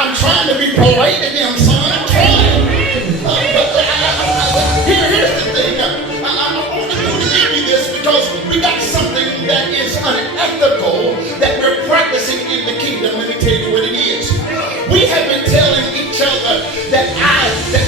I'm trying to be polite to them, son. I'm trying. Here's the thing. I'm only going to give you this because we got something that is unethical that we're practicing in the kingdom. Let me tell you what it is. We have been telling each other that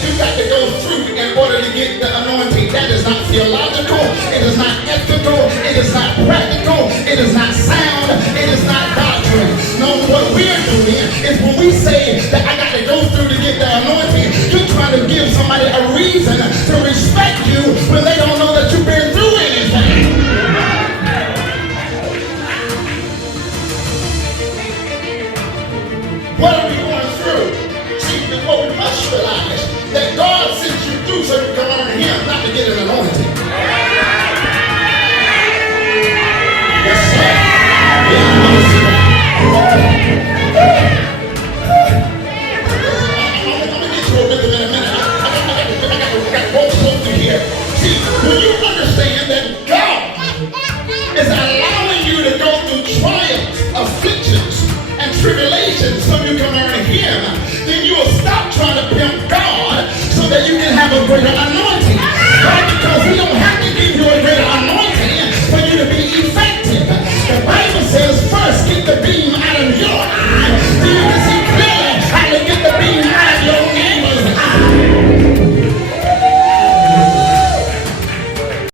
you got to go through in order to get the anointing. That is not theological. It is not ethical. It is not practical. It is not sound. It is not doctrine. No, what we're doing is when we say that I got to go through to get the anointing, you're trying to give somebody a reason to respect you when they don't know that you've been through anything. What are we going through? See, what we must realize that God sent you through so you can learn Him, not to get an anointing. Yes, sir. Yeah, I'm going to get you a rhythm in a minute. I got to go through here. See, when you understand that God is allowing you to go through trials, afflictions, and tribulations so you can learn Him, then you will stop trying to pimp God so that you can have a greater anointing. Right? Because He don't have